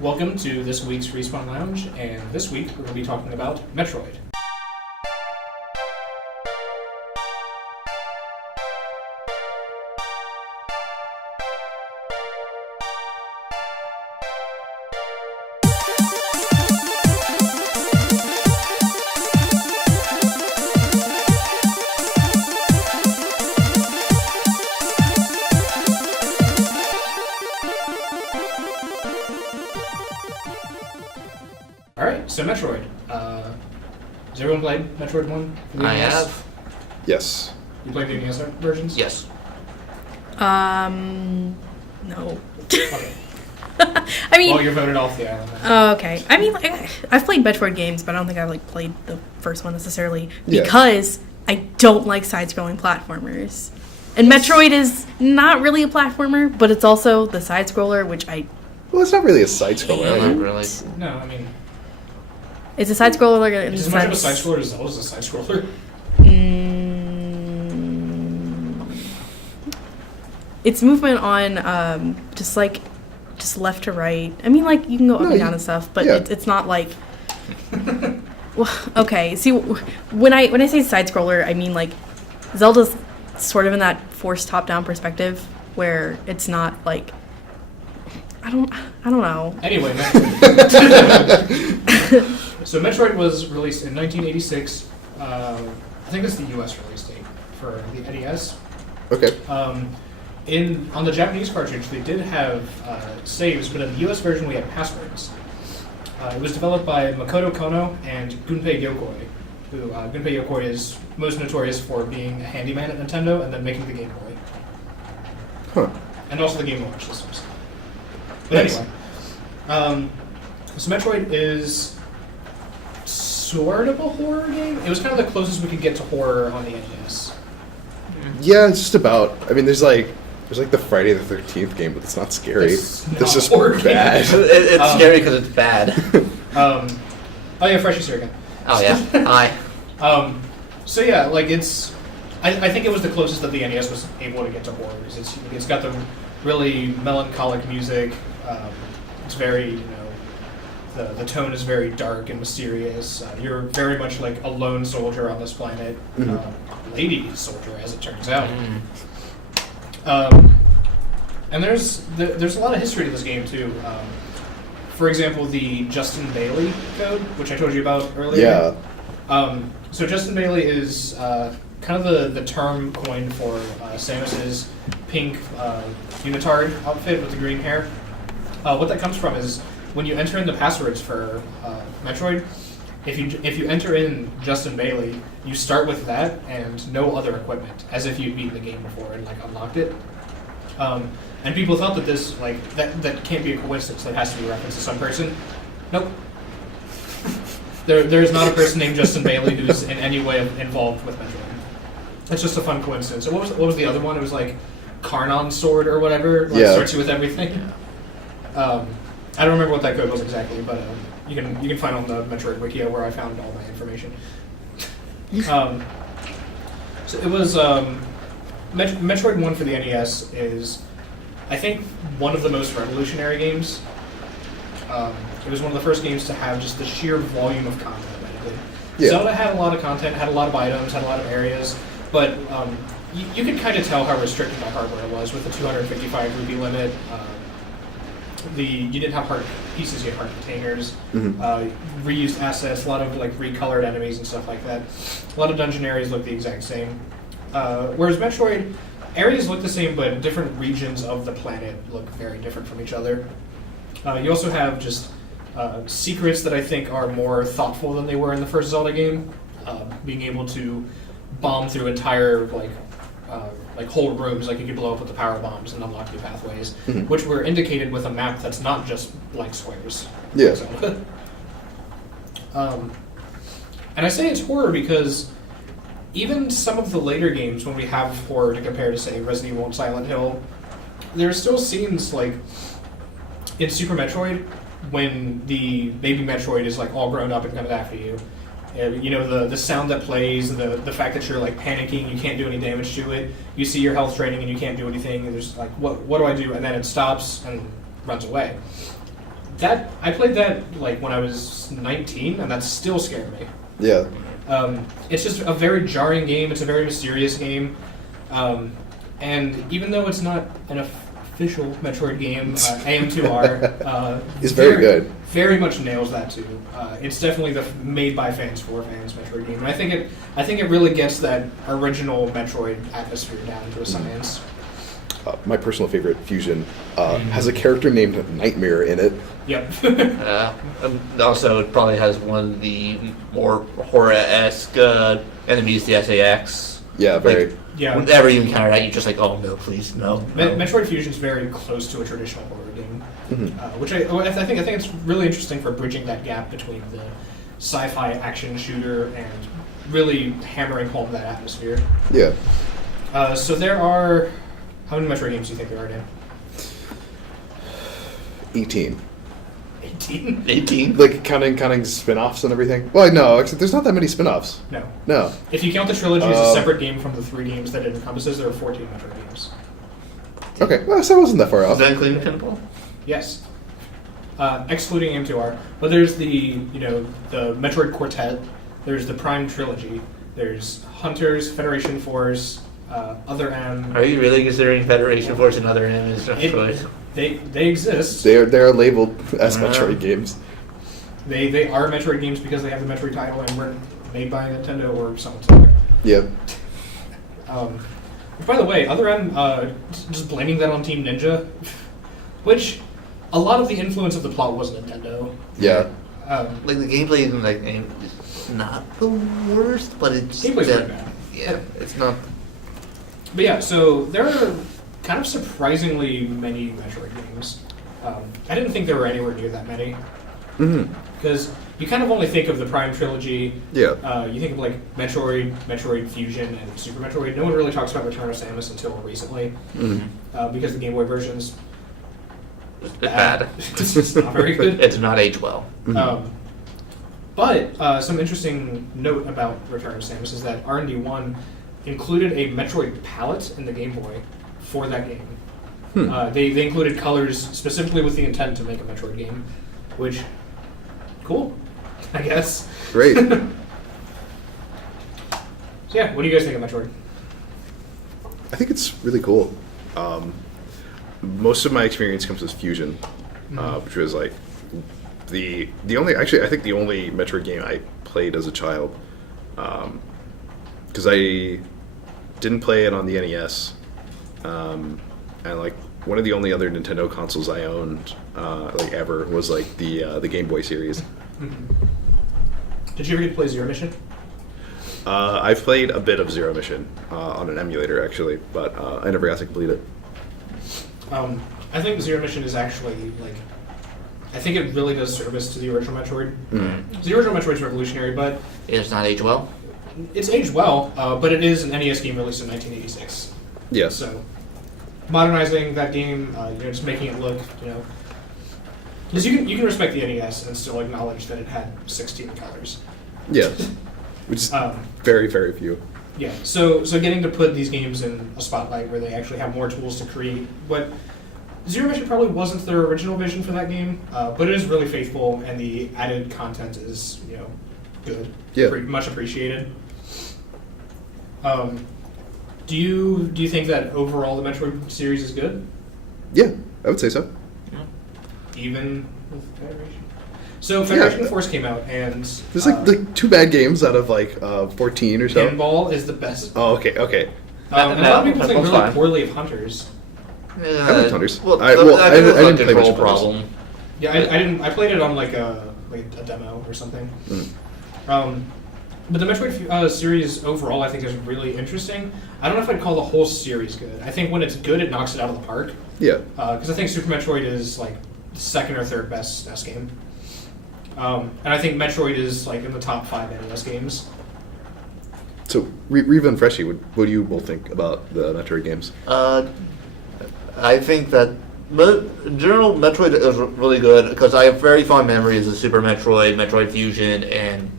Welcome to this week's Respawn Lounge, and this week we're going to be talking about Metroid. Alright, so Metroid. Has everyone played Metroid 1? I have. Yes. You played the NES versions? Yes. No. Okay. I mean, Well, you're voted off the island. okay. I mean, like, I've played Metroid games, but I don't think I've played the first one necessarily Yeah. because I don't like side-scrolling platformers. And Metroid is not really a platformer, but it's also the side-scroller, which I. Well, it's not really a side scroller. Yeah, not really. No, I mean, It's a side-scroller like in it's the as much of a sense. side-scroller as Zelda's a side-scroller. It's movement on just left to right. I mean, like you can go up and down and stuff, but yeah. it's not like. Well, okay. See, when I say side scroller, I mean like Zelda's sort of in that forced top down perspective where it's not like. I don't know. Anyway, Metroid. So Metroid was released in 1986. I think it's the U.S. release date for the NES. Okay. On the Japanese cartridge, they did have saves, but in the U.S. version, we had passwords. It was developed by Makoto Kono and Gunpei Yokoi, who Gunpei Yokoi is most notorious for being a handyman at Nintendo and then making the Game Boy. Huh. And also the Game & Watch systems. But anyway, so Metroid is sort of a horror game. It was kind of the closest we could get to horror on the NES. Yeah, it's just about. I mean, there's like the Friday the 13th game, but it's not scary. It's not It's just a horror bad. It's scary because it's bad. Oh yeah, Fresh is here again. Oh yeah. Hi. So yeah, like it's. I think it was the closest that the NES was able to get to horrors. It's got the really melancholic music. It's very, the tone is very dark and mysterious. You're very much like a lone soldier on this planet, lady soldier as it turns out. And there's a lot of history to this game too. For example, the Justin Bailey code, which I told you about earlier. Yeah. So Justin Bailey is kind of the term coined for Samus's pink unitard outfit with the green hair. What that comes from is when you enter in the passwords for Metroid, if you enter in Justin Bailey, you start with that and no other equipment, as if you'd beaten the game before and like unlocked it. And people thought that this that can't be a coincidence. That has to be a reference to some person. Nope. There's not a person named Justin Bailey who's in any way involved with Metroid. It's just a fun coincidence. So what was the other one? It was like Karnon's sword or whatever. Like, starts you with everything. I don't remember what that code was exactly, but you can find on the Metroid Wikia where I found all my information. So it was Metroid 1 for the NES is, I think, one of the most revolutionary games. It was one of the first games to have just the sheer volume of content that it did. Yeah. Zelda had a lot of content, had a lot of items, had a lot of areas, but you could kind of tell how restricted by hardware it was with the 255 rupee limit. You didn't have hard pieces, you had hard containers, reused assets, a lot of like recolored enemies and stuff like that. A lot of dungeon areas look the exact same. Whereas Metroid, areas look the same, but different regions of the planet look very different from each other. You also have just secrets that I think are more thoughtful than they were in the first Zelda game. Being able to bomb through entire like whole rooms, like you could blow up with the power bombs and unlock new pathways, which were indicated with a map that's not just blank squares. Yeah. And I say it's horror because even some of the later games, when we have horror to compare to, say, Resident Evil and Silent Hill, there are still scenes like in Super Metroid when the baby Metroid is like all grown up and comes after you. You know, the sound that plays, the fact that you're like panicking, you can't do any damage to it. You see your health draining and you can't do anything. And there's like, what do I do? And then it stops and runs away. That I played that like when I was 19, and that still scared me. Yeah. It's just a very jarring game. It's a very mysterious game, and even though it's not an official Metroid game, AM2R It's very good. Very much nails that too. It's definitely the made by fans for fans Metroid game, and I think it really gets that original Metroid atmosphere down to a science. My personal favorite, Fusion, has a character named Nightmare in it. Yep. Also, it probably has one of the more horror-esque enemies, the SAX. Yeah, very. Like, Yeah. whenever you encounter that, you're just like, oh no, please, no. Metroid Fusion is very close to a traditional horror game, which I think it's really interesting for bridging that gap between the sci-fi action shooter and really hammering home that atmosphere. Yeah. So there are, how many Metroid games do you think there are, Dan? 18. 18? 18? Like counting spin-offs and everything. Well, no, actually, there's not that many spin-offs. No. No. If you count the trilogy as a separate game from the 3 games that it encompasses, there are 14 Metroid games. Okay, well, so I wasn't that far Is off. that including Pinball? Yes. Excluding M2R. But there's the Metroid Quartet, there's the Prime Trilogy, there's Hunters, Federation Force, Other M. Are you really considering Federation Force and Other M as Metroid? They exist. They are labeled as Metroid games. They are Metroid games because they have the Metroid title and weren't made by Nintendo or someone similar. Yeah. By the way, Other M, just blaming that on Team Ninja, which a lot of the influence of the plot was Nintendo. Yeah. Like, the gameplay in that game is not the worst, but it's... Gameplay's pretty bad. Yeah, it's not... But yeah, so there are kind of surprisingly many Metroid games. I didn't think there were anywhere near that many. Because you kind of only think of the Prime Trilogy. Yeah. You think of like Metroid, Metroid Fusion, and Super Metroid. No one really talks about Return of Samus until recently. Because the Game Boy version's bad. It's not very good. It did not age well. But some interesting note about Return of Samus is that R&D 1 included a Metroid palette in the Game Boy for that game. They included colors specifically with the intent to make a Metroid game, which, cool, I guess. Great. So yeah, what do you guys think of Metroid? I think it's really cool. Most of my experience comes with Fusion, which was like the only, actually I think the only Metroid game I played as a child, because I didn't play it on the NES, and like one of the only other Nintendo consoles I owned like ever was like the Game Boy series. Did you ever get to play Zero Mission? I've played a bit of Zero Mission on an emulator actually, but I never got to complete it. I think Zero Mission is actually like, I think it really does service to the original Metroid. The original Metroid's revolutionary, but It does not age well. it's aged well. But it is an NES game released in 1986. Yes. So modernizing that game, just making it look, because you can respect the NES and still acknowledge that it had 16 colors. Yeah. Which is very, very few. Yeah, so getting to put these games in a spotlight where they actually have more tools to create. But Zero Mission probably wasn't their original vision for that game, but it is really faithful, and the added content is, good. Yeah. Much appreciated. Do you think that overall the Metroid series is good? Yeah, I would say so. Even with Federation? So Federation Force came out, and There's like 2 bad games out of like 14 or so. Pinball is the best. Oh, okay. And a lot of people think Pinball's really fine. poorly of Hunters. Yeah, I liked Hunters. Well, I didn't play much of Hunters. problem. Yeah, I didn't. I played it on like a demo or something. But the Metroid series overall, I think, is really interesting. I don't know if I'd call the whole series good. I think when it's good, it knocks it out of the park. Yeah. Because I think Super Metroid is like the second or third best NES game. And I think Metroid is like in the top 5 NES games. So, Reva and Freshie, what do you both think about the Metroid games? I think that, but in general, Metroid is really good because I have very fond memories of Super Metroid, Metroid Fusion, and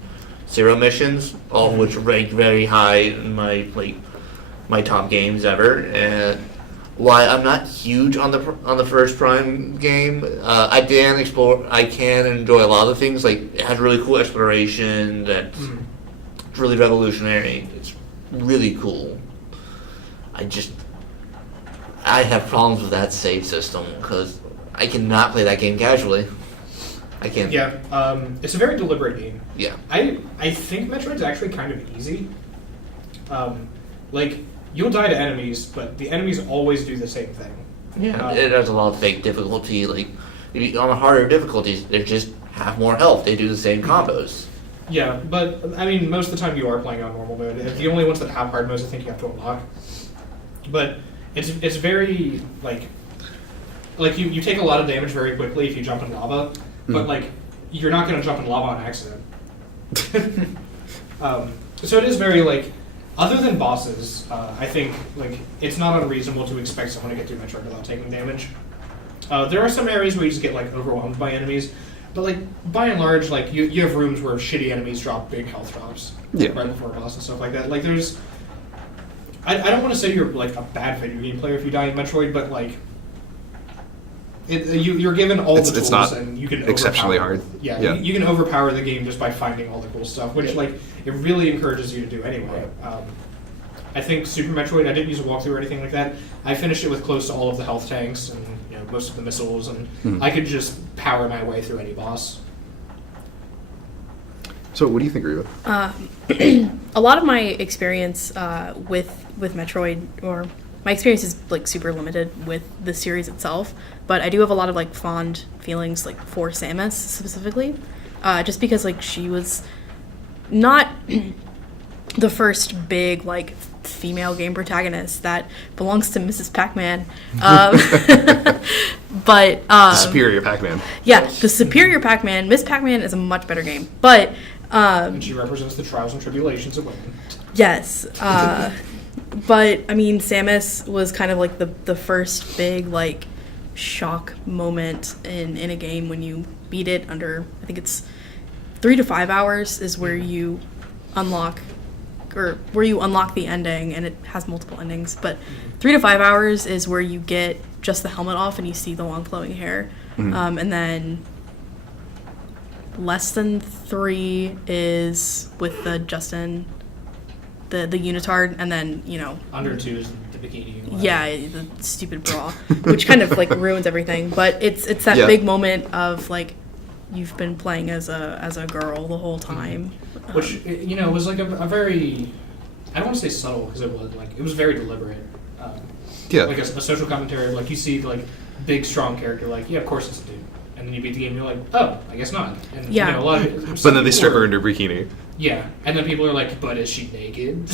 Zero Missions, all of which ranked very high in my top games ever. And why I'm not huge on the first Prime game. I can enjoy a lot of things. Like, it has really cool exploration that's really revolutionary. It's really cool. I have problems with that save system because I cannot play that game casually. I can't. Yeah, it's a very deliberate game. Yeah. I think Metroid's actually kind of easy. Like, you'll die to enemies, but the enemies always do the same thing. Yeah, it has a lot of fake difficulty. Like, on the harder difficulties, they just have more health. They do the same combos. Yeah, but, I mean, most of the time you are playing on normal mode. The only ones that have hard modes, I think you have to unlock. But it's very, like you take a lot of damage very quickly if you jump in lava, but, like, you're not going to jump in lava on accident. So it is very, like, other than bosses, I think, like, it's not unreasonable to expect someone to get through Metroid without taking damage. There are some areas where you just get, like, overwhelmed by enemies, but, like, by and large, like, you have rooms where shitty enemies drop big health drops right before a boss and stuff like that. Like, there's... I don't want to say you're, like, a bad video game player if you die in Metroid, but, like, you're given all the tools, it's not and you can exceptionally overpower, hard. Yeah, you can overpower the game just by finding all the cool stuff, which, like, it really encourages you to do anyway. I think Super Metroid, I didn't use a walkthrough or anything like that. I finished it with close to all of the health tanks and most of the missiles, and I could just power my way through any boss. So, what do you think, Reba? A lot of my experience with Metroid, or my experience is like super limited with the series itself, but I do have a lot of like fond feelings like for Samus specifically, just because like she was not the first big like female game protagonist that belongs to Mrs. Pac-Man, but The superior Pac-Man. yeah, the superior Pac-Man. Miss Pac-Man is a much better game, but And she represents the trials and tribulations of women. yes, but I mean, Samus was kind of like the first big like shock moment in a game when you beat it under, I think it's 3 to 5 hours is where you unlock the ending, and it has multiple endings, but 3 to 5 hours is where you get just the helmet off and you see the long flowing hair, and then less than 3 is with the Justin, the unitard, and then Under 2 is the bikini. yeah, the stupid bra, which kind of like ruins everything. But it's that big moment of like you've been playing as a girl the whole time, which was like a very, I don't want to say subtle because it was very deliberate. Like a social commentary of like you see like big strong character like of course it's a dude, and then you beat the game and you're like I guess not, and a lot of But then they strip her into a bikini. Yeah, and then people are like, but is she naked?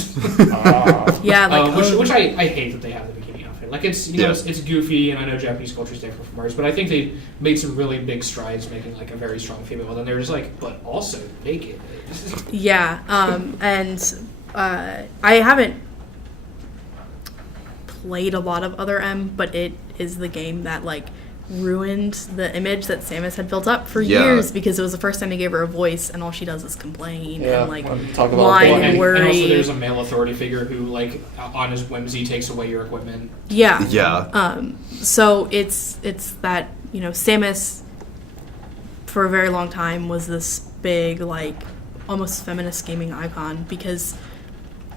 yeah, like which I hate that they have the bikini outfit. Like it's it's goofy, and I know Japanese culture is different from ours, but I think they made some really big strides making like a very strong female. And then they were just like, but also naked. yeah, and I haven't played a lot of other M, but it is the game that like ruined the image that Samus had built up for years, because it was the first time they gave her a voice and all she does is complain and like whine and worry. And also there's a male authority figure who like on his whimsy takes away your equipment. Yeah. So it's that, Samus for a very long time was this big like almost feminist gaming icon, because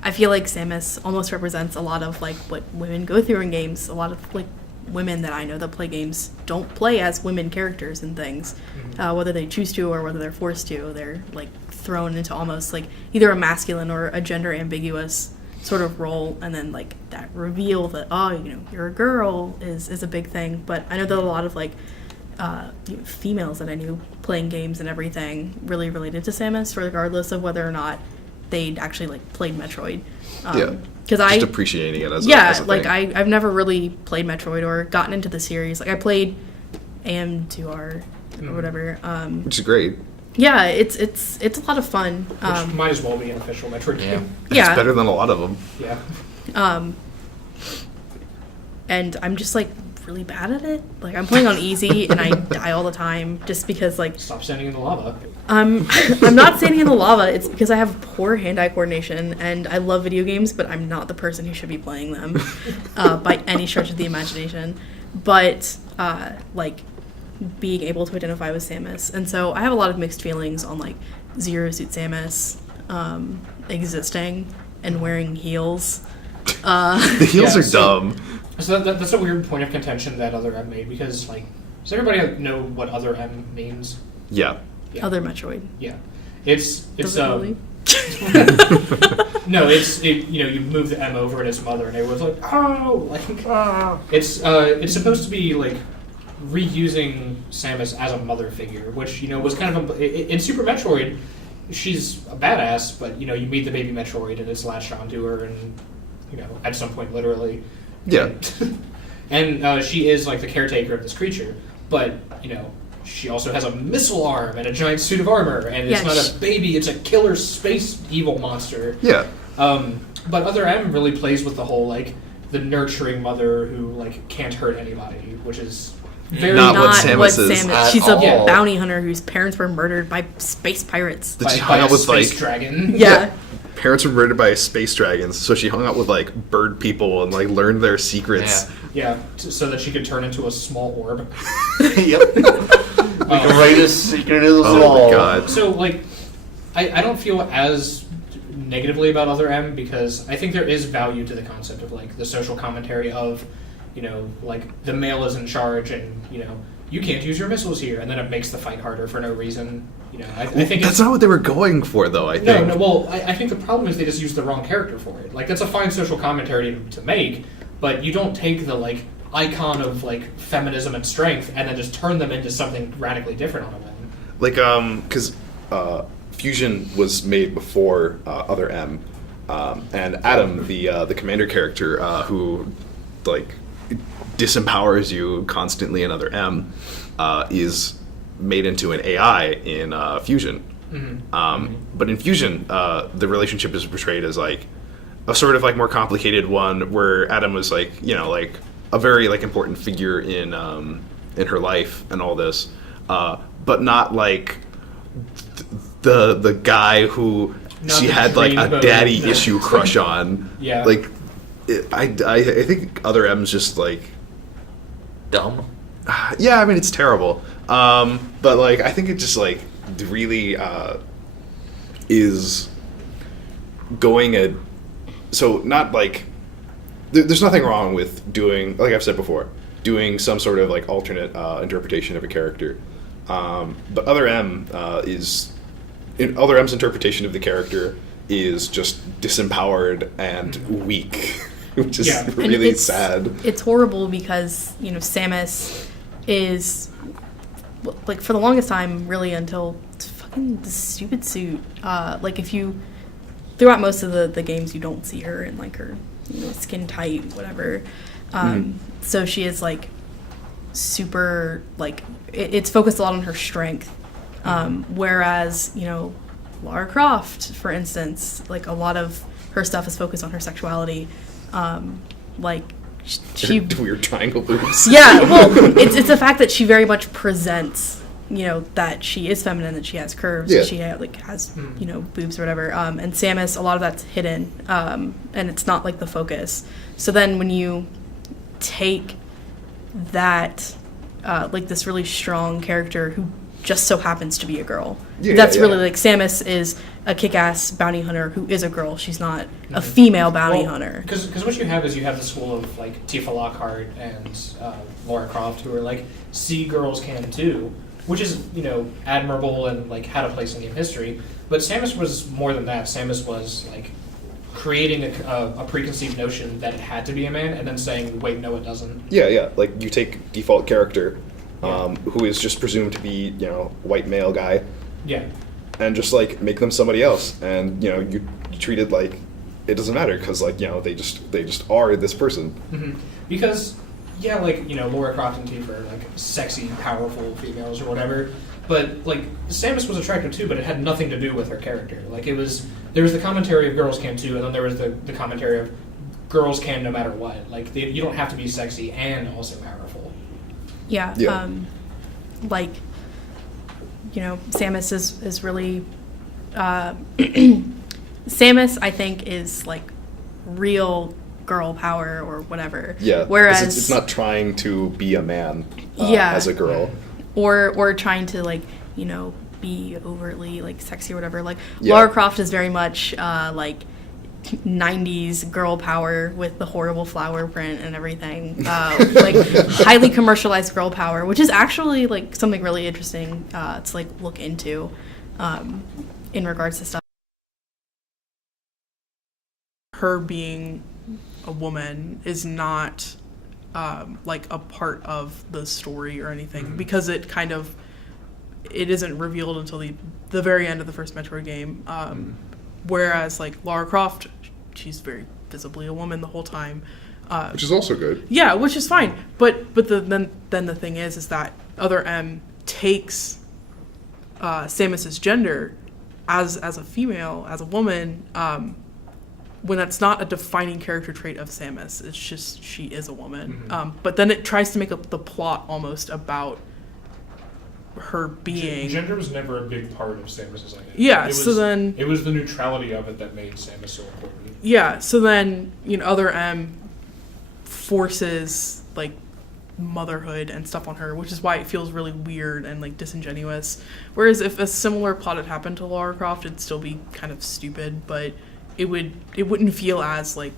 I feel like Samus almost represents a lot of like what women go through in games. A lot of like women that I know that play games don't play as women characters and things, whether they choose to or whether they're forced to. They're like thrown into almost like either a masculine or a gender ambiguous sort of role, and then like that reveal that you're a girl is a big thing. But I know that a lot of like females that I knew playing games and everything really related to Samus, regardless of whether or not they'd actually like played Metroid. Because just appreciating it as a like thing. I've never really played Metroid or gotten into the series. Like I played AM2R or whatever, which is great. Yeah, it's a lot of fun. Which might as well be an official Metroid game. Yeah, it's better than a lot of them. Yeah. And I'm just like really bad at it. Like, I'm playing on easy and I die all the time just because, like, Stop standing in the lava. I'm not standing in the lava. It's because I have poor hand-eye coordination, and I love video games, but I'm not the person who should be playing them by any stretch of the imagination. But, like, being able to identify with Samus. And so I have a lot of mixed feelings on, like, Zero Suit Samus existing and wearing heels. The heels Yeah, are so- dumb. So that's a weird point of contention that Other M made, because, like, does everybody know what Other M means? Yeah. Yeah. Other Metroid. Yeah. It's Does it really? No, you move the M over and its mother, and everyone's like, oh, like, it's supposed to be like reusing Samus as a mother figure, which was kind of in Super Metroid. She's a badass, but you meet the baby Metroid and it's latched onto her, and at some point literally. Yeah. And she is like the caretaker of this creature, but she also has a missile arm and a giant suit of armor, and it's not a baby; it's a killer space evil monster. Yeah. But Other M really plays with the whole like the nurturing mother who like can't hurt anybody, which is very Not what Not Samus what is Samus. at She's a all. bounty hunter whose parents were murdered by space pirates. That she by hung a out with space like dragon. Yeah. parents were murdered by space dragons, so she hung out with like bird people and like learned their secrets. Yeah, so that she could turn into a small orb. Yep. We can write a secret in the Oh wall. my god. So, like, I don't feel as negatively about Other M, because I think there is value to the concept of, like, the social commentary of, like, the male is in charge and, you can't use your missiles here, and then it makes the fight harder for no reason. I think That's not what they were going for, though. I think. No, well, I think the problem is they just used the wrong character for it. Like, that's a fine social commentary to make, but you don't take the, like, icon of, like, feminism and strength and then just turn them into something radically different on a whim. Like, because Fusion was made before Other M, and Adam, the commander character, who like disempowers you constantly in Other M, is made into an AI in Fusion. Mm-hmm. But in Fusion, the relationship is portrayed as like a sort of like more complicated one, where Adam was like like a very like important figure in her life and all this, but not like the guy who Not she the had like a dreamboat, daddy no. issue crush on. Yeah. Like I think Other M's just like Dumb. yeah, I mean it's terrible. But like I think it just like really is going a so not like there's nothing wrong with doing, like I've said before, doing some sort of like alternate interpretation of a character. But Other M Other M's interpretation of the character is just disempowered and weak, which is Yeah. And really it's sad. It's horrible because, Samus is, like, for the longest time, really until fucking the stupid suit. Like, if you, throughout most of the games, you don't see her in, like, her, skin tight, whatever. So she is, like, super, like, it's focused a lot on her strength. Whereas, Lara Croft, for instance, like, a lot of her stuff is focused on her sexuality. Like, she Weird triangle boobs. yeah, well, it's the fact that she very much presents, that she is feminine, that she has curves, Yeah. that she has, boobs or whatever. And Samus, a lot of that's hidden, and it's not like the focus. So then when you take that, like this really strong character who just so happens to be a girl, Yeah, that's yeah. really like Samus is a kick-ass bounty hunter who is a girl. She's not a female bounty hunter. Because what you have is you have the school of like Tifa Lockhart and Lara Croft, who are like, see, girls can too, which is admirable and like had a place in game history. But Samus was more than that. Samus was like creating a preconceived notion that it had to be a man, and then saying, wait, no, it doesn't. Yeah. Like you take default character, Yeah. who is just presumed to be white male guy, Yeah. and just like make them somebody else, and you treat it like it doesn't matter because like they just are this person. hmm Because, yeah, like, Lara Croft and Tifa are, like, sexy, powerful females or whatever, but, like, Samus was attractive too, but it had nothing to do with her character. Like, there was the commentary of girls can too, and then there was the commentary of girls can no matter what. Like, you don't have to be sexy and also powerful. Yeah. Yeah. Like, you know, Samus is really Samus, I think, is like real girl power or whatever. Yeah. 'Cause Whereas it's not trying to be a man Yeah. as a girl. or trying to like, you know, be overtly like sexy or whatever. Like Yeah. Lara Croft is very much like 90s girl power with the horrible flower print and everything. Like highly commercialized girl power, which is actually like something really interesting to like look into in regards to stuff. Her being a woman is not like a part of the story or anything, because it isn't revealed until the very end of the first Metroid game. Whereas like Lara Croft, she's very visibly a woman the whole time. Which is also good. Yeah, which is fine. But then the thing is that Other M takes Samus's gender as a female, as a woman, when that's not a defining character trait of Samus. It's just she is a woman. But then it tries to make up the plot almost about her being. Gender was never a big part of Samus's identity. Yeah, it so then it was the neutrality of it that made Samus so important. Yeah, so then, you know, Other M forces like motherhood and stuff on her, which is why it feels really weird and like disingenuous. Whereas if a similar plot had happened to Lara Croft, it'd still be kind of stupid, but it wouldn't feel as like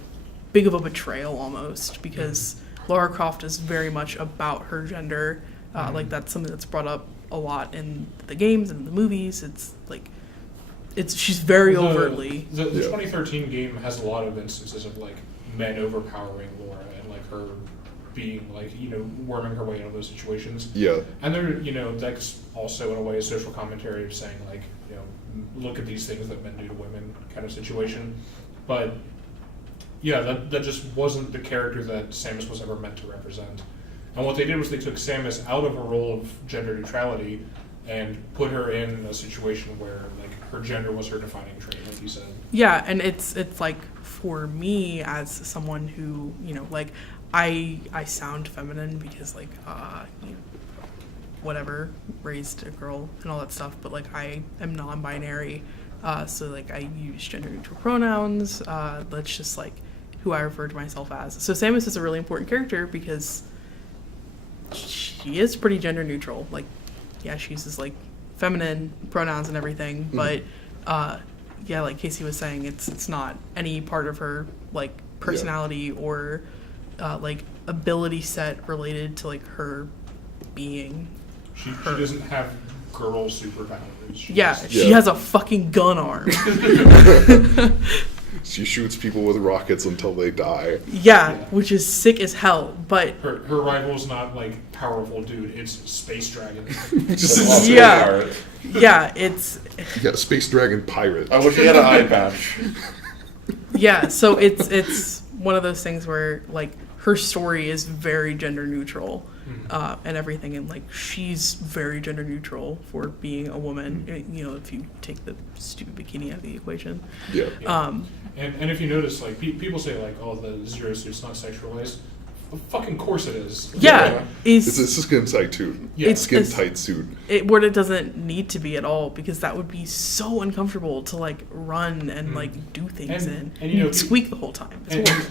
big of a betrayal almost, because Lara Croft is very much about her gender. Like that's something that's brought up a lot in the games and the movies. It's like she's very overtly. The 2013 game has a lot of instances of like men overpowering Laura and like her being like, you know, worming her way out of those situations. Yeah. And there, you know, that's also in a way a social commentary of saying like, you know, look at these things that men do to women kind of situation. But yeah, that just wasn't the character that Samus was ever meant to represent. And what they did was they took Samus out of a role of gender neutrality and put her in a situation where like her gender was her defining trait, like you said. Yeah, and it's like for me as someone who, you know, like I sound feminine because like you know, whatever, raised a girl and all that stuff, but like I am non-binary, so like I use gender neutral pronouns. That's just like who I refer to myself as. So Samus is a really important character because she is pretty gender neutral. Like, yeah, she uses like feminine pronouns and everything, but yeah, like Casey was saying, it's not any part of her like personality or like ability set related to like her being. She doesn't have girl superpowers. She has a fucking gun arm. She shoots people with rockets until they die. Yeah, which is sick as hell. But her rival's not like powerful dude, it's Space Dragon. Just yeah, it's You got a Space Dragon pirate. I wish he had an eye patch. yeah. So it's one of those things where like her story is very gender neutral. And everything, and like she's very gender neutral for being a woman. You know, if you take the stupid bikini out of the equation. Yeah. And if you notice, like people say like, oh, the Zero Suit's not sexualized. Of fucking course it is. Yeah, It's a skin tight suit. Yeah. Skin tight suit. Where it doesn't need to be at all, because that would be so uncomfortable to like run and like do things in. And you know, squeak the whole time. It's and, horrible.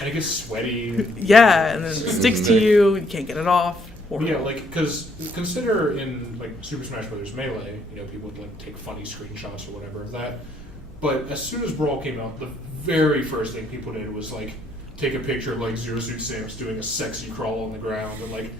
and it gets sweaty. Yeah, and then it sticks to you. You can't get it off. Horrible. Yeah, like because consider in like Super Smash Bros. Melee, you know, people would like take funny screenshots or whatever of that. But as soon as Brawl came out, the very first thing people did was like take a picture of like Zero Suit Samus doing a sexy crawl on the ground, and like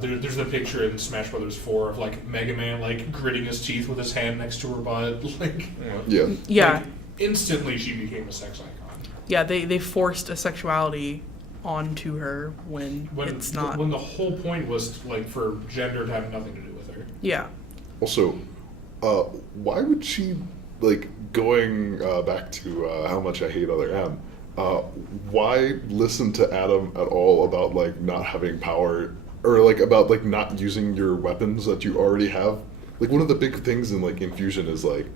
there's the picture in Smash Bros. 4 of like Mega Man like gritting his teeth with his hand next to her butt, like Yeah. Like, instantly she became a sex icon. Yeah, they forced a sexuality onto her when it's not. When the whole point was like for gender to have nothing to do with her. Yeah. Also, why would she, like, going back to how much I hate Other M, why listen to Adam at all about, like, not having power, or, like, about, like, not using your weapons that you already have? Like, one of the big things in, like, Infusion is, like,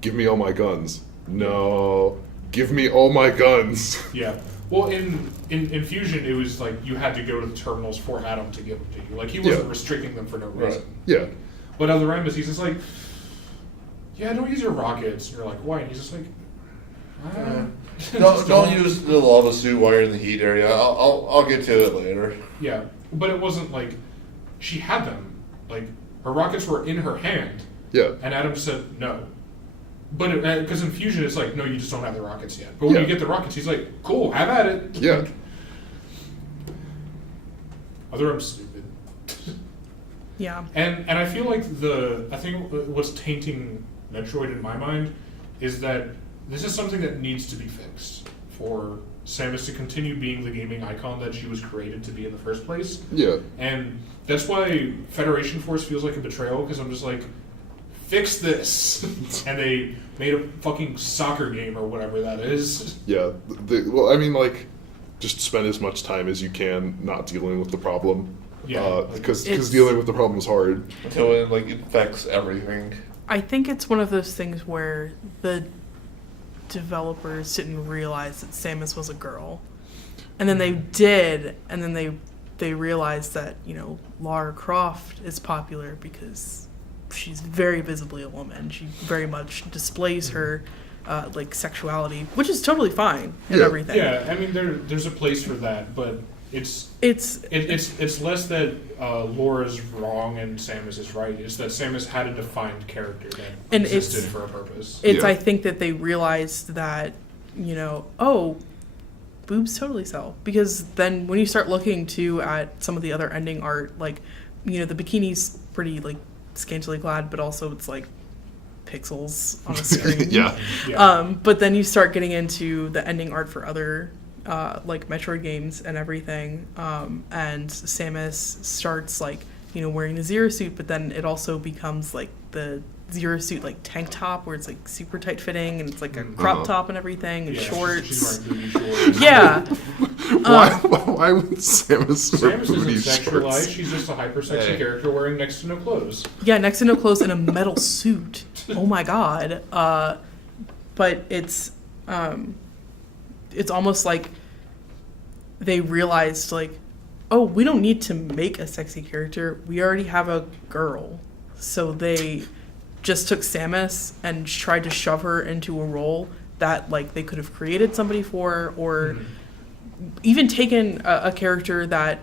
give me all my guns. No, give me all my guns. Yeah. Well, in Fusion, it was like you had to go to the terminals for Adam to give them to you. Like, he wasn't Yeah. restricting them for no reason. Yeah. But other enemies, he's just like, yeah, don't use your rockets. And you're like, why? And he's just like, Don't use the lava suit while you're in the heat area. I'll get to it later. Yeah, but it wasn't like she had them. Like, her rockets were in her hand, Yeah. and Adam said no. But because in Fusion, it's like, no, you just don't have the rockets yet. But when Yeah. you get the rockets, he's like, cool, have at it. Yeah. Like, other I'm stupid. Yeah. And I feel like I think what's tainting Metroid in my mind is that this is something that needs to be fixed for Samus to continue being the gaming icon that she was created to be in the first place. Yeah. And that's why Federation Force feels like a betrayal, because I'm just like, fix this. And they made a fucking soccer game or whatever that is. Yeah. Well, I mean, like, just spend as much time as you can not dealing with the problem. Yeah. Because It's- dealing with the problem is hard. Until it affects everything. I think it's one of those things where the developers didn't realize that Samus was a girl. And then they did, and then they realized that, Lara Croft is popular because she's very visibly a woman. She very much displays her sexuality, which is totally fine and Yeah. everything. Yeah, I mean, there's a place for that, but it's less that Laura's wrong and Samus is right. It's that Samus had a defined character that And existed it's- for a purpose. Yeah. I think that they realized that, oh, boobs totally sell. Because then when you start looking too at some of the other ending art, like, the bikini's pretty like scantily clad, but also it's like pixels on a screen. Yeah. Yeah. But then you start getting into the ending art for other like Metroid games and everything, and Samus starts wearing the Zero suit, but then it also becomes like the Zero suit like tank top where it's like super tight fitting and it's like a crop top and everything and Yeah, shorts. She's wearing booty shorts. Yeah, Why would Samus wear Samus booty isn't sexualized. shorts? She's just a hypersexy Hey. character wearing next to no clothes. yeah, next to no clothes in a metal suit. Oh my god! But it's almost like they realized like, oh, we don't need to make a sexy character. We already have a girl. So they just took Samus and tried to shove her into a role that like they could have created somebody for, or even taken a character that,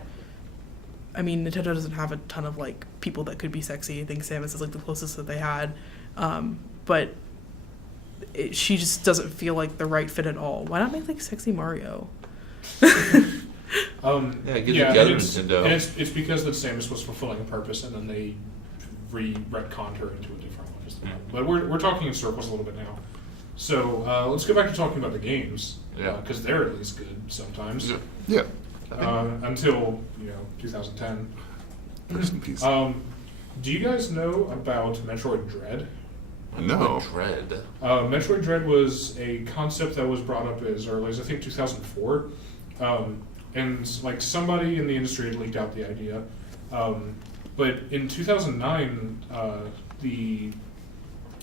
I mean, Nintendo doesn't have a ton of like people that could be sexy. I think Samus is like the closest that they had, but she just doesn't feel like the right fit at all. Why not make like sexy Mario? Yeah, get and together, it's, Nintendo. and it's because that Samus was fulfilling a purpose, and then they retconned her into a different one. But we're talking in circles a little bit now. So let's go back to talking about the games. Yeah. Because they're at least good sometimes. Yeah. Yeah. Until 2010. Rest in peace. Do you guys know about Metroid Dread? No. Dread. Metroid Dread was a concept that was brought up as early as I think 2004, and like somebody in the industry had leaked out the idea. But in 2009,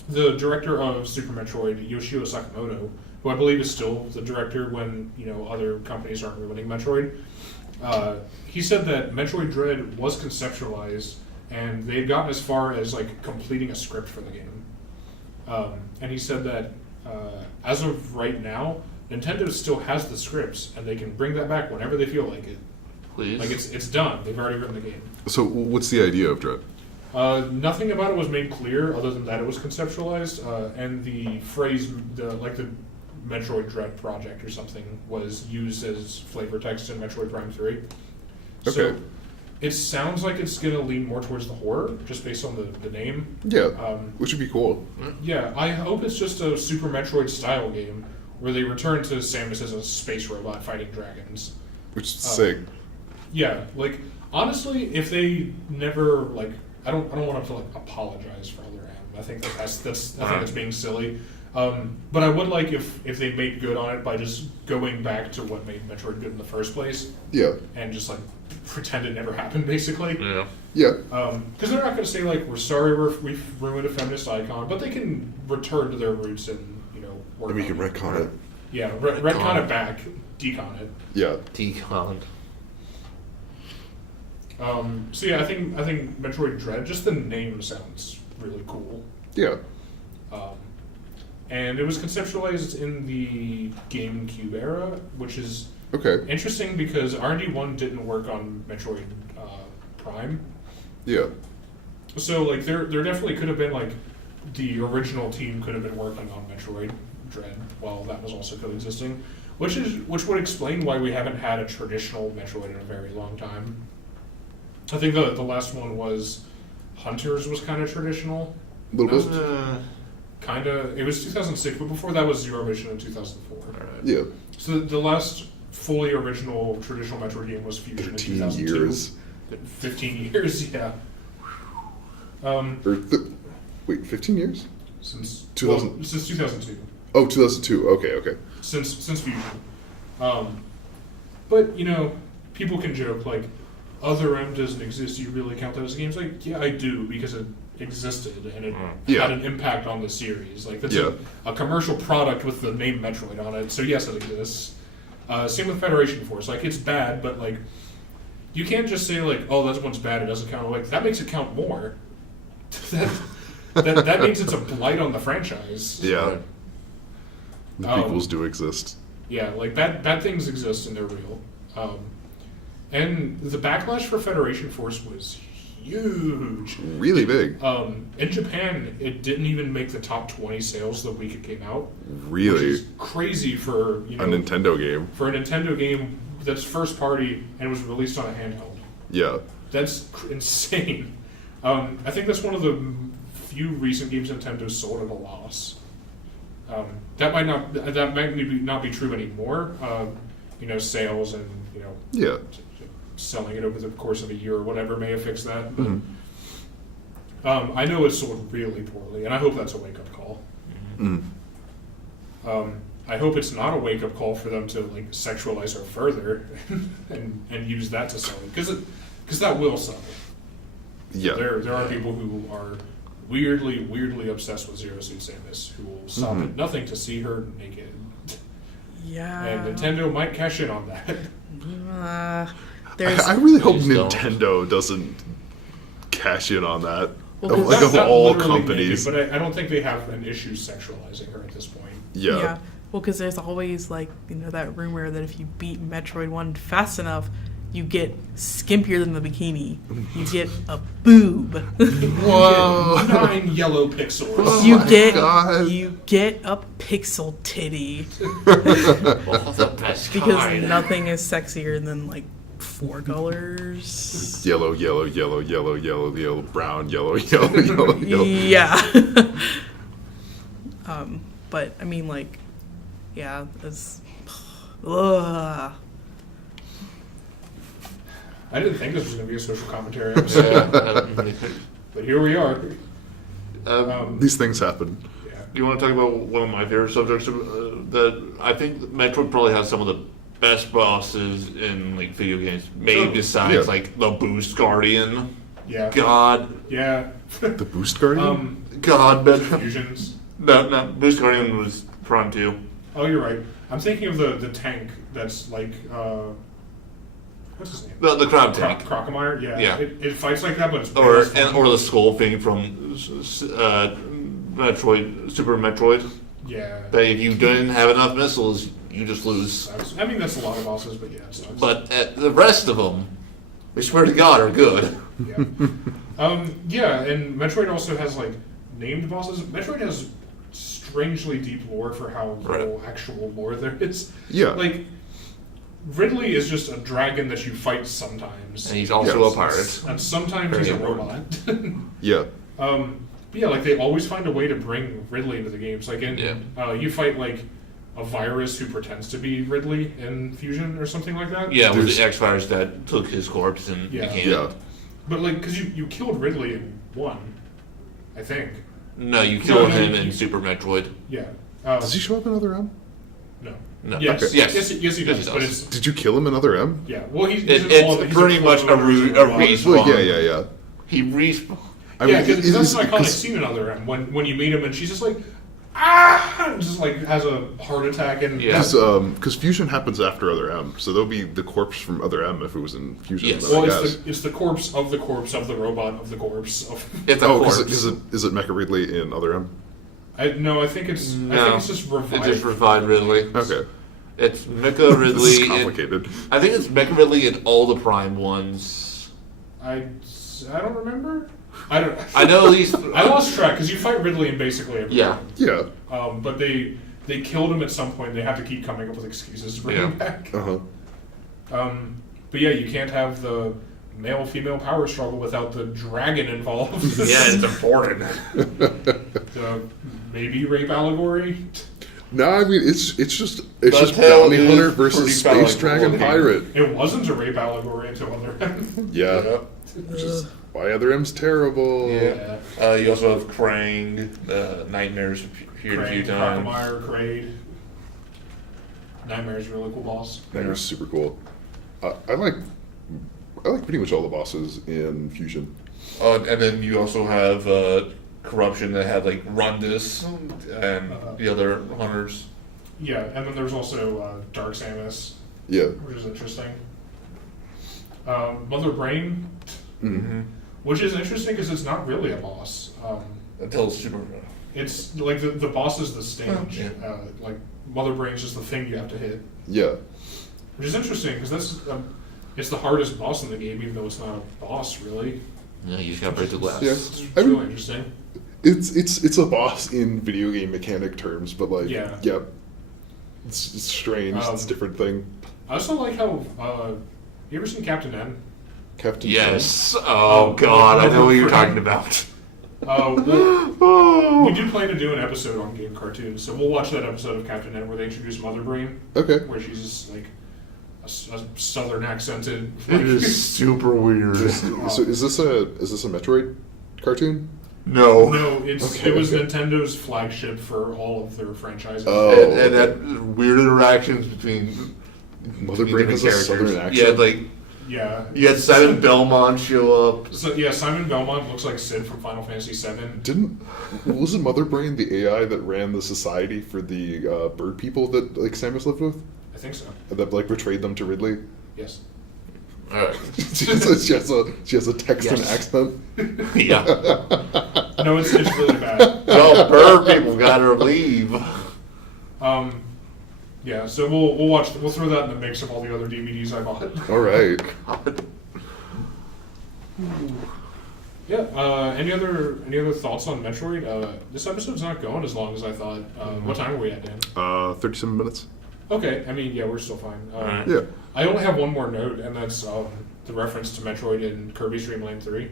the director of Super Metroid, Yoshio Sakamoto, who I believe is still the director when other companies aren't ruining Metroid, he said that Metroid Dread was conceptualized and they had gotten as far as like completing a script for the game. And he said that as of right now, Nintendo still has the scripts and they can bring that back whenever they feel like it. Please. Like it's done. They've already written the game. So what's the idea of Dread? Nothing about it was made clear other than that it was conceptualized, and the phrase, the Metroid Dread project or something, was used as flavor text in Metroid Prime 3. So Okay. it sounds like it's going to lean more towards the horror, just based on the name. Yeah. Um, Which would be cool. Yeah, I hope it's just a Super Metroid style game where they return to Samus as a space robot fighting dragons. Which is sick. Yeah, like honestly, if they never I don't want them to apologize for all their M. I think that's being silly. But I would like if they made good on it by just going back to what made Metroid good in the first place Yeah. and just pretend it never happened, basically. Yeah. Yeah. Because they're not going to say we're sorry we've ruined a feminist icon, but they can return to their roots and work And we on can it. retcon it. Yeah, retcon it back. decon it. Yeah. Decon. So yeah, I think Metroid Dread, just the name sounds really cool. Yeah. And it was conceptualized in the GameCube era, which is Okay. interesting because R&D1 didn't work on Metroid Prime. Yeah. So like there definitely could have been like the original team could have been working on Metroid Dread while that was also coexisting, which would explain why we haven't had a traditional Metroid in a very long time. I think the last one was Hunters was kind of traditional. A little bit. Kind of. It was 2006, but before that was Zero Mission in 2004. Yeah. So the last fully original traditional Metroid game was Fusion in 15 2002. years. 15 years, yeah. Wait, 15 years? Since 2000 well, since 2002. Oh, 2002. Okay. Since Fusion. But you know, people can joke like, Other M doesn't exist. Do you really count that as a game? It's like, yeah, I do because it existed and it Yeah. had an impact on the series. Like that's Yeah. a commercial product with the name Metroid on it. So yes, it exists. Same with Federation Force. Like it's bad, but like you can't just say like, oh, that one's bad. It doesn't count. Like that makes it count more. that means it's a blight on the franchise. Yeah. The Oh. prequels do exist. Yeah, like bad things exist and they're real. And the backlash for Federation Force was huge. Really big. In Japan, it didn't even make the top 20 sales the week it came out. Which Really. is crazy for A Nintendo game. for a Nintendo game that's first party and was released on a handheld. Yeah. That's insane. I think that's one of the few recent games Nintendo sold at a loss. That might not be true anymore. Sales and Yeah. selling it over the course of a year or whatever may have fixed that. But, Mm-hmm. I know it sold really poorly, and I hope that's a wake up call. Mm. I hope it's not a wake up call for them to like sexualize her further and use that to sell it because that will sell. Yeah. There are people who are weirdly obsessed with Zero Suit Samus who will stop Mhm. at nothing to see her naked. Yeah. And Nintendo might cash in on that. There's I really hope Please don't. Nintendo doesn't cash in on that. Well, Of, 'cause like of That all literally maybe, companies. but I don't think they have an issue sexualizing her at this point. Yeah. Well, because there's always like that rumor that if you beat Metroid 1 fast enough, you get skimpier than the bikini. You get a boob. Whoa. 9 yellow pixels. Oh you my get God. you get a pixel titty Oh, the best because kind. nothing is sexier than like 4 colors. Yellow, brown, yellow. Yeah. But I mean, like, yeah, it's. Ugh. I didn't think this was going to be a social commentary episode, but here we are. These things happen. Yeah. You want to talk about one of my favorite subjects? That I think Metroid probably has some of the best bosses in like video games. Maybe Sure. besides Yeah. like the Boost Guardian. Yeah. God, Yeah. The Boost Guardian? God, but Fusions. no, Boost Guardian was Prime 2. Oh, you're right. I'm thinking of the tank that's like what's his name? The crowd tank, Crocomire. Yeah. Yeah. It fights like that, but it's or fun. or the skull thing from Metroid, Super Metroid. Yeah. That if you didn't have enough missiles, you just lose. Sucks. I mean, that's a lot of bosses, but yeah, it sucks. But the rest of them, I swear to God, are good. Yeah. Yeah, and Metroid also has like named bosses. Metroid has strangely deep lore for how little actual lore there is. Yeah. Like Ridley is just a dragon that you fight sometimes, And he's also Yes. a pirate. and sometimes Very he's a important. robot. Yeah. But yeah, like they always find a way to bring Ridley into the games. Like in you fight like a virus who pretends to be Ridley in Fusion or something like that. Yeah, it was There's- the X-Virus that took his corpse and Yeah. became Yeah. it. But like, because you killed Ridley in 1, I think. No, you killed No, him you- in Super Metroid. Yeah. Does he show up in Other M? No. No. Yes. Okay. Yes. Yes. Yes, he Yes, does. he But does. it's Did you kill him in Other M? yeah. Well, he's It's he's pretty much a clone respawn. Well, yeah. He respawned. I Yeah, mean, because that's an iconic 'cause- scene in Other M when you meet him and she's just like, just like has a heart attack and Yeah. Because fusion happens after Other M, so there'll be the corpse from Other M if it was in fusion. Yes. then I Well, guess. it's the corpse of the robot of the corpse of. It's a Oh, corpse. is it Mecha Ridley in Other M? No, I think it's. I No. think it's just revived. It just revived Ridley. Okay. It's Mecha Ridley. This is complicated. I think it's Mecha Ridley in all the Prime ones. I don't remember. I don't. I know at least. I lost track because you fight Ridley in basically every. Yeah. Yeah. But they killed him at some point. They have to keep coming up with excuses to bring him back. Uh huh. But yeah, you can't have the male-female power struggle without the dragon involved. Yeah, it's important. So maybe rape allegory. No, I mean it's just The just tale bounty is hunter versus pretty space dragon palatable. pirate. It wasn't a rape allegory until Other M. Yeah. Which is why Other M's terrible. Yeah. You also have Krang, Nightmares appeared a few Crane, times. Crocomire, Kraid. Nightmare's a really cool boss. That was super cool. I like pretty much all the bosses in fusion. And then you also have Corruption that had like Rundus and the other hunters. Yeah, and then there's also Dark Samus, Yeah. which is interesting. Mother Brain, Mm-hmm. which is interesting because it's not really a boss. Until Super. It's like the boss is the stage. Yeah. Like Mother Brain's just the thing you have to hit, Yeah. which is interesting because that's it's the hardest boss in the game, even though it's not a boss really. Yeah, you just gotta break the glass. Yeah. It's I mean- really interesting. It's a boss in video game mechanic terms, but like Yeah. It's strange. It's a different thing. I also like how you ever seen Captain N? Captain Yes. Oh God, I know what you're talking about. We do plan to do an episode on game cartoons, so we'll watch that episode of Captain N where they introduce Mother Brain, Okay. where she's just like a southern accented. It is super weird. So is this a Metroid cartoon? No. No, it was Okay. Nintendo's flagship for all of their franchises. Oh. And that weird interactions between Mother between Brain has a different southern characters. accent. Yeah, like Yeah. you had Simon Belmont show up. So yeah, Simon Belmont looks like Sid from Final Fantasy VII. Wasn't Mother Brain the AI that ran the society for the bird people that like Samus lived with? I think so. That like betrayed them to Ridley? Yes. Alright. she has a Texan Yes. accent. Yeah. No, it's really bad. Well, bird people gotta leave. Yeah, so we'll throw that in the mix of all the other DVDs I bought. All right. Yeah. Any other thoughts on Metroid? This episode's not going as long as I thought. What time are we at, Dan? 37 minutes. Okay. I mean, yeah, we're still fine. Alright. Yeah. I only have one more note, and that's the reference to Metroid in Kirby's Dream Land 3.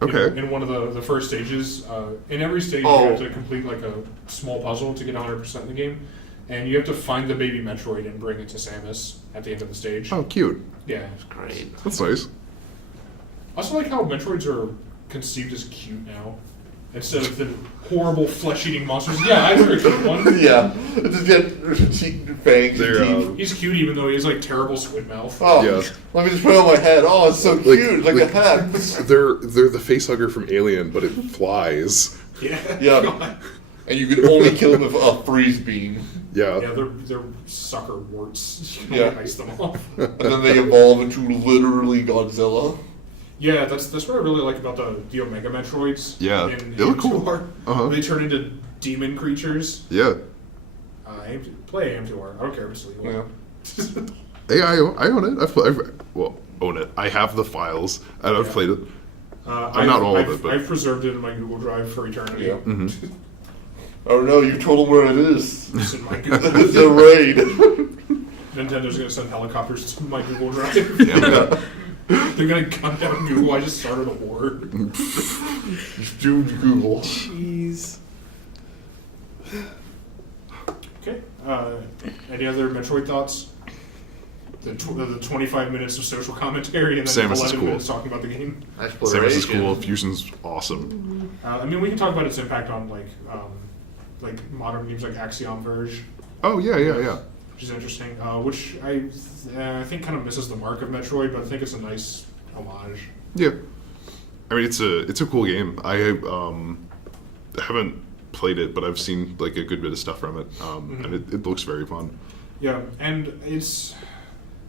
Okay. In one of the first stages, in every stage you Oh. have to complete like a small puzzle to get 100% in the game, and you have to find the baby Metroid and bring it to Samus at the end of the stage. Oh, cute. Yeah. Great. That's nice. I also like how Metroids are conceived as cute now, instead of the horrible flesh-eating monsters. Yeah, I heard a cute one. Yeah. Just get cheek fangs. They're, and teeth. He's cute even though he has like terrible squid mouth. Oh, Yeah. let me just put it on my head. Oh, it's so cute, like a hat. They're the face hugger from Alien, but it flies. Yeah. Yeah. God. And you can only kill them with a freeze beam. Yeah. Yeah, they're sucker warts. You Yeah. can ice them off. And then they evolve into literally Godzilla. Yeah, that's what I really like about the Omega Metroids. Yeah, in they look AM2R. cool. Uh-huh. They turn into demon creatures. Yeah. Play AM2R. I don't care if it's legal. Yeah. Hey, I own it. Own it. I have the files, and I've Yeah. played it. I've, not all of I've, it, but- I've preserved it in my Google Drive for eternity. Yeah. Mm-hmm. Oh no, you told them where it is. It's in my Google. It's a raid. Nintendo's gonna send helicopters to my Google Drive. Yeah. They're gonna gun down Google. I just started a war. Just doomed Google. Jeez. Okay. Any other Metroid thoughts? The 25 minutes of social commentary and then Samus is 11 cool. minutes talking about the game. Samus is cool. Fusion's awesome. I mean, we can talk about its impact on like modern games like Axiom Verge, Oh yeah. which is interesting. Which I think kind of misses the mark of Metroid, but I think it's a nice homage. Yeah. I mean, it's a cool game. I haven't played it, but I've seen like a good bit of stuff from it, and it looks very fun. Yeah, and it's.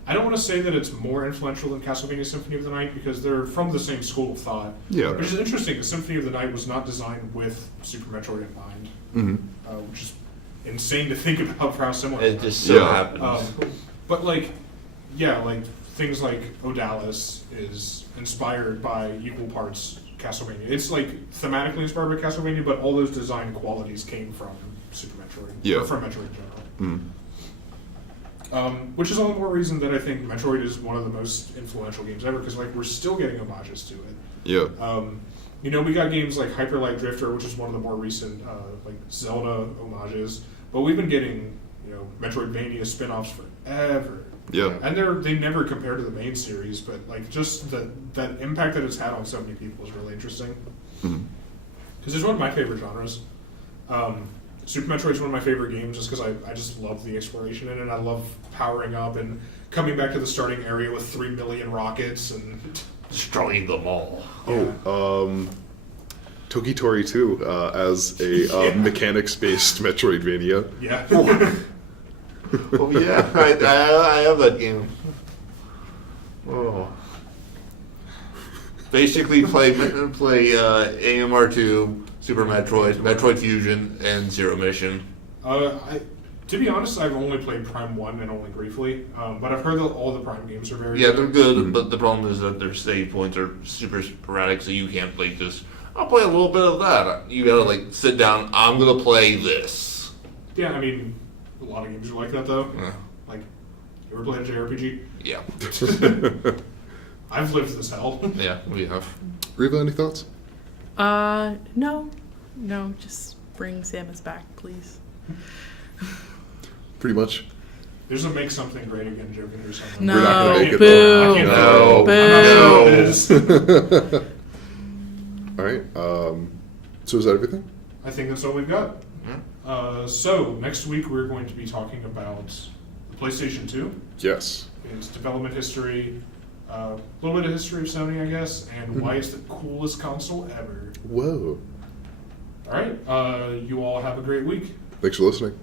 I don't want to say that it's more influential than Castlevania Symphony of the Night because they're from the same school of thought. Yeah. Which is interesting. The Symphony of the Night was not designed with Super Metroid in mind, which is insane to think about for how similar It they just so Yeah. happens. But like, yeah, like things like Odalis is inspired by equal parts Castlevania. It's like thematically inspired by Castlevania, but all those design qualities came from Super Metroid. Yeah. Or from Metroid in general. Which is all the more reason that I think Metroid is one of the most influential games ever, because like we're still getting homages to it. Yeah. You know, we got games like Hyper Light Drifter, which is one of the more recent like Zelda homages, but we've been getting, you know, Metroidvania spin-offs forever. Yeah. And they never compare to the main series, but like just that impact that it's had on so many people is really interesting. Because it's one of my favorite genres. Super Metroid is one of my favorite games just because I just love the exploration in it. I love powering up and coming back to the starting area with 3 million rockets and Destroying them all. Tokitori 2 as a mechanics-based Metroidvania. yeah. Oh yeah, I have that game. Oh. Basically, play AMR2, Super Metroid, Metroid Fusion, and Zero Mission. To be honest, I've only played Prime 1 and only briefly, but I've heard that all the Prime games are very Yeah, good. they're good, but the problem is that their save points are super sporadic, so you can't play just, I'll play a little bit of that. You gotta, like, sit down, I'm gonna play this. Yeah, I mean, a lot of games are like that, though. Yeah. Like, you ever played a JRPG? Yeah. I've lived this hell. Yeah, we have. Riva, any thoughts? No, just bring Samus back, please. Pretty much. There's a make something great again joke in here somewhere. No, We're not gonna make it, boo, though. I can't No, do it. I'm not sure what it is. All right. So is that everything? I think that's all we've got. Yeah. So, next week we're going to be talking about the PlayStation 2, Yes. its development history, a little bit of history of Sony, I guess, and why it's the coolest console ever. Whoa. All right, you all have a great week. Thanks for listening.